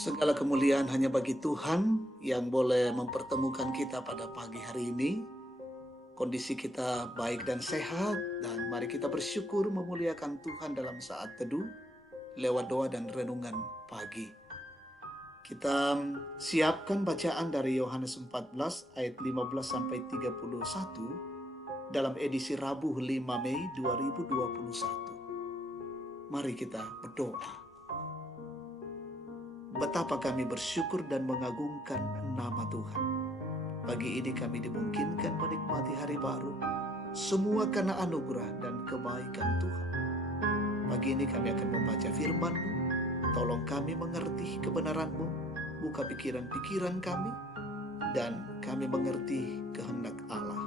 Segala kemuliaan hanya bagi Tuhan yang boleh mempertemukan kita pada pagi hari ini. Kondisi kita baik dan sehat, dan mari kita bersyukur memuliakan Tuhan dalam saat teduh lewat doa dan renungan pagi. Kita siapkan bacaan dari Yohanes 14 ayat 15 sampai 31 dalam edisi Rabu 5 Mei 2021. Mari kita berdoa. Betapa kami bersyukur dan mengagungkan nama Tuhan. Pagi ini kami dimungkinkan menikmati hari baru, semua karena anugerah dan kebaikan Tuhan. Pagi ini kami akan membaca firman-Mu. Tolong kami mengerti kebenaran-Mu, buka pikiran-pikiran kami, dan kami mengerti kehendak Allah,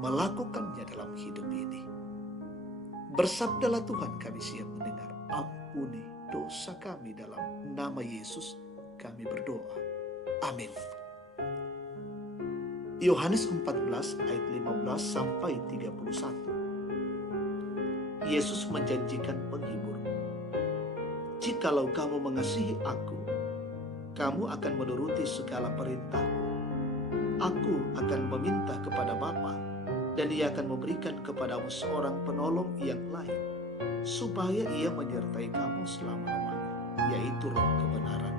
melakukannya dalam hidup ini. Bersabdalah Tuhan, kami siap mendengar. Ampuni dosa kami, dalam nama Yesus kami berdoa. Amin. Yohanes 14 ayat 15 sampai 31. Yesus menjanjikan penghibur. Jikalau kamu mengasihi aku, kamu akan menuruti segala perintahku. Aku akan meminta kepada Bapa, dan Ia akan memberikan kepadamu seorang penolong yang lain, supaya Ia menyertai kamu selama-lamanya, yaitu Roh kebenaran.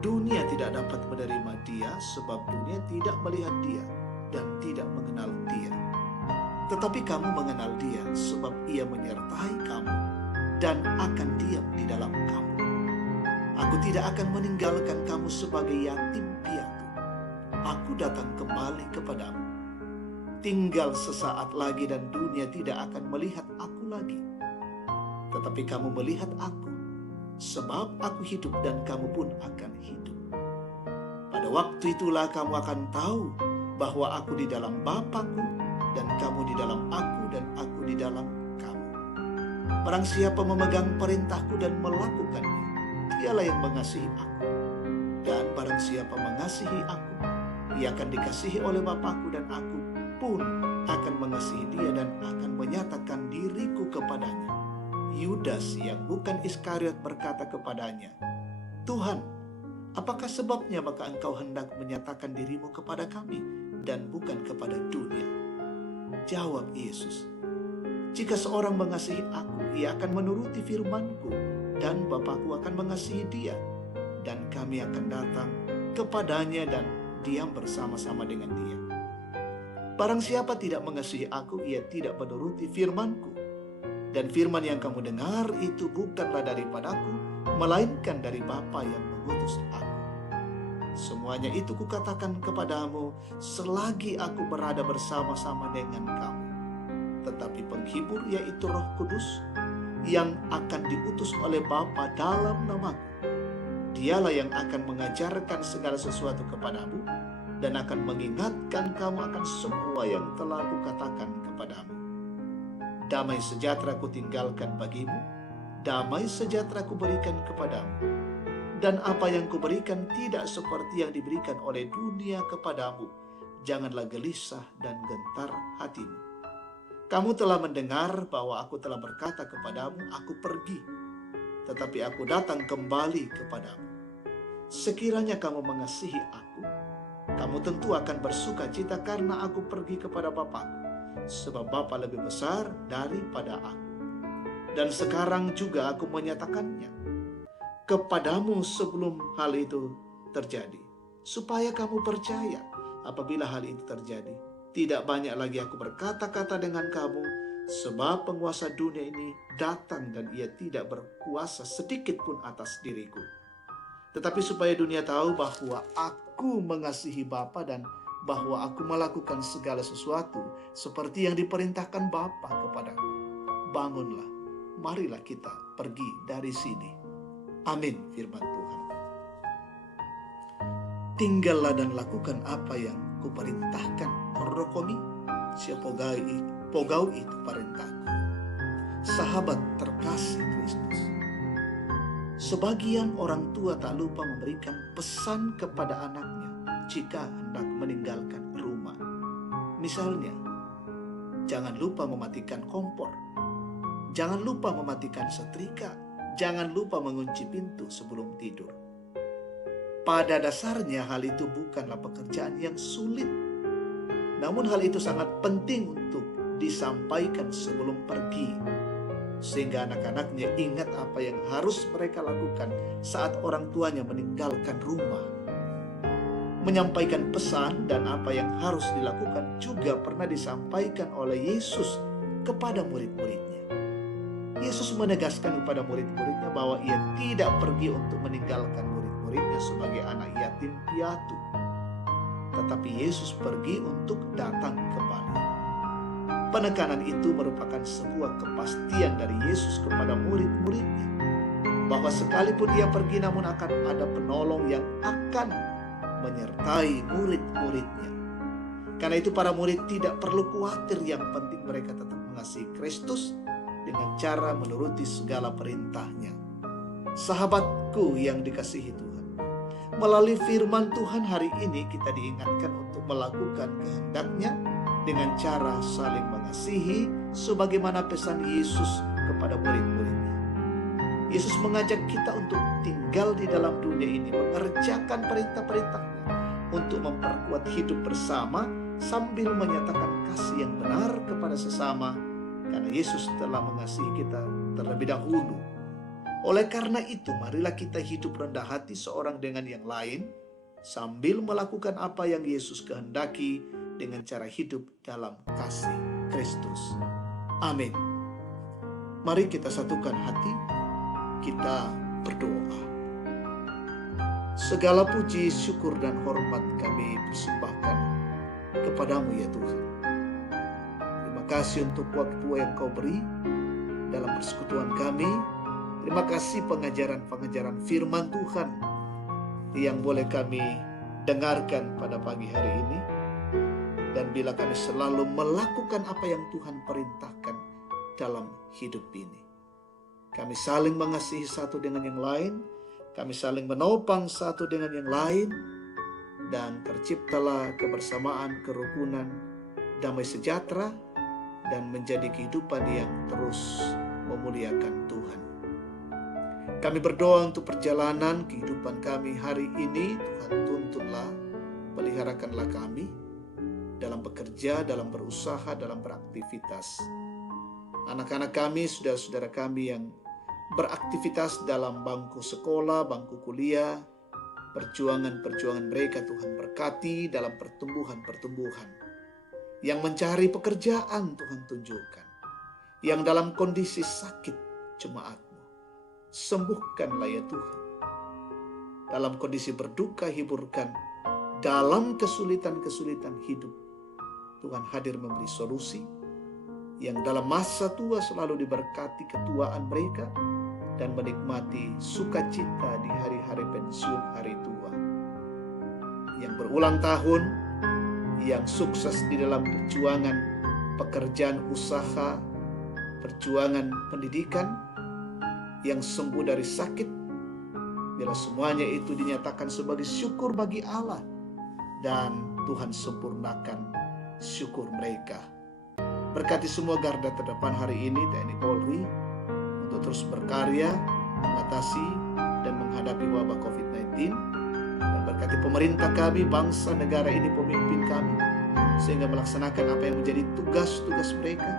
Dunia tidak dapat menerima Dia, sebab dunia tidak melihat Dia dan tidak mengenal Dia. Tetapi kamu mengenal Dia, sebab Ia menyertai kamu dan akan diam di dalam kamu. Aku tidak akan meninggalkan kamu sebagai yatim piatu. Aku datang kembali kepadamu. Tinggal sesaat lagi dan dunia tidak akan melihat aku lagi. Tetapi kamu melihat aku, sebab aku hidup dan kamu pun akan hidup. Pada waktu itulah kamu akan tahu bahwa aku di dalam Bapa-Ku, dan kamu di dalam aku, dan aku di dalam kamu. Barang siapa memegang perintah-Ku dan melakukannya, dialah yang mengasihi aku. Dan barang siapa mengasihi aku, ia akan dikasihi oleh Bapa-Ku, dan aku pun akan mengasihi dia dan akan menyatakan diriku kepadanya. Yudas yang bukan Iskariot berkata kepadanya, Tuhan, apakah sebabnya maka engkau hendak menyatakan dirimu kepada kami dan bukan kepada dunia? Jawab Yesus, jika seorang mengasihi aku, ia akan menuruti firman-Ku, dan Bapa-Ku akan mengasihi dia, dan kami akan datang kepadanya dan diam bersama-sama dengan dia. Barang siapa tidak mengasihi aku, ia tidak menuruti firman-Ku. Dan firman yang kamu dengar itu bukanlah daripadaku, melainkan dari Bapa yang mengutus aku. Semuanya itu kukatakan kepadamu selagi aku berada bersama-sama dengan kamu. Tetapi penghibur, yaitu Roh Kudus, yang akan diutus oleh Bapa dalam namaku, dialah yang akan mengajarkan segala sesuatu kepadamu dan akan mengingatkan kamu akan semua yang telah kukatakan kepadamu. Damai sejahtera ku tinggalkan bagimu, damai sejahtera ku berikan kepadamu. Dan apa yang ku berikan tidak seperti yang diberikan oleh dunia kepadamu. Janganlah gelisah dan gentar hatimu. Kamu telah mendengar bahwa aku telah berkata kepadamu, aku pergi, tetapi aku datang kembali kepadamu. Sekiranya kamu mengasihi aku, kamu tentu akan bersuka cita karena aku pergi kepada Bapa-Ku, sebab Bapa lebih besar daripada aku. Dan sekarang juga aku menyatakannya kepadamu sebelum hal itu terjadi, supaya kamu percaya apabila hal itu terjadi. Tidak banyak lagi aku berkata-kata dengan kamu, sebab penguasa dunia ini datang dan ia tidak berkuasa sedikit pun atas diriku. Tetapi supaya dunia tahu bahwa aku mengasihi Bapa dan bahwa aku melakukan segala sesuatu seperti yang diperintahkan Bapa kepadaku. Bangunlah, marilah kita pergi dari sini. Amin, firman Tuhan. Tinggallah dan lakukan apa yang kuperintahkan. Rokomi, pogau itu perintahku. Sahabat terkasih Kristus, sebagian orang tua tak lupa memberikan pesan kepada anaknya jika hendak meninggalkan rumah. Misalnya, jangan lupa mematikan kompor, jangan lupa mematikan setrika, jangan lupa mengunci pintu sebelum tidur. pada dasarnya hal itu bukanlah pekerjaan yang sulit. Namun hal itu sangat penting untuk disampaikan sebelum pergi, sehingga anak-anaknya ingat apa yang harus mereka lakukan saat orang tuanya meninggalkan rumah. Menyampaikan pesan dan apa yang harus dilakukan juga pernah disampaikan oleh Yesus kepada murid-muridnya. Yesus menegaskan kepada murid-muridnya bahwa ia tidak pergi untuk meninggalkan murid-muridnya sebagai anak yatim piatu, tetapi Yesus pergi untuk datang kembali. Penekanan itu merupakan sebuah kepastian dari Yesus kepada murid-muridnya, bahwa sekalipun dia pergi namun akan ada penolong yang akan menyertai murid-muridnya. Karena itu para murid tidak perlu khawatir, yang penting mereka tetap mengasihi Kristus dengan cara menuruti segala perintahnya. Sahabatku yang dikasihi Tuhan, melalui firman Tuhan hari ini kita diingatkan untuk melakukan kehendak-Nya dengan cara saling mengasihi sebagaimana pesan Yesus kepada murid-muridnya. Yesus mengajak kita untuk tinggal di dalam dunia ini, mengerjakan perintah-perintah-Nya untuk memperkuat hidup bersama sambil menyatakan kasih yang benar kepada sesama, karena Yesus telah mengasihi kita terlebih dahulu. Oleh karena itu, marilah kita hidup rendah hati seorang dengan yang lain sambil melakukan apa yang Yesus kehendaki dengan cara hidup dalam kasih Kristus. Amin. Mari kita satukan hati, kita berdoa. Segala puji, syukur, dan hormat kami persembahkan kepadamu ya Tuhan. Terima kasih untuk waktu yang Kau beri dalam persekutuan kami. Terima kasih pengajaran-pengajaran firman Tuhan yang boleh kami dengarkan pada pagi hari ini. Dan bila kami selalu melakukan apa yang Tuhan perintahkan dalam hidup ini, kami saling mengasihi satu dengan yang lain, kami saling menopang satu dengan yang lain, dan terciptalah kebersamaan, kerukunan, damai sejahtera, dan menjadi kehidupan yang terus memuliakan Tuhan. Kami berdoa untuk perjalanan kehidupan kami hari ini. Tuhan, tuntunlah, peliharakanlah kami dalam bekerja, dalam berusaha, dalam beraktivitas. Anak-anak kami, saudara-saudara kami yang beraktivitas dalam bangku sekolah, bangku kuliah, perjuangan-perjuangan mereka Tuhan berkati dalam pertumbuhan-pertumbuhan. Yang mencari pekerjaan Tuhan tunjukkan. Yang dalam kondisi sakit, jemaat-Mu, sembuhkanlah ya Tuhan. Dalam kondisi berduka, hiburkan. Dalam kesulitan-kesulitan hidup, Tuhan hadir memberi solusi. Yang dalam masa tua selalu diberkati ketuaan mereka dan menikmati sukacita di hari-hari pensiun, hari tua. Yang berulang tahun, yang sukses di dalam perjuangan pekerjaan usaha, perjuangan pendidikan, yang sembuh dari sakit, bila semuanya itu dinyatakan sebagai syukur bagi Allah, dan Tuhan sempurnakan syukur mereka. Berkati semua garda terdepan hari ini, TNI Polri, untuk terus berkarya, mengatasi dan menghadapi wabah COVID-19. Dan berkati pemerintah kami, bangsa, negara ini, pemimpin kami, sehingga melaksanakan apa yang menjadi tugas-tugas mereka,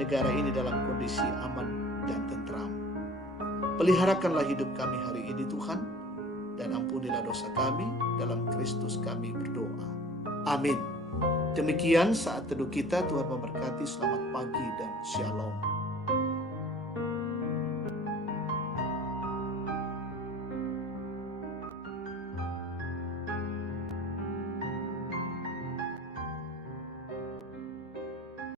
negara ini dalam kondisi aman dan tentram. Peliharakanlah hidup kami hari ini Tuhan, dan ampunilah dosa kami, dalam Kristus kami berdoa. Amin. Demikian saat teduh kita, Tuhan memberkati. Selamat pagi dan shalom.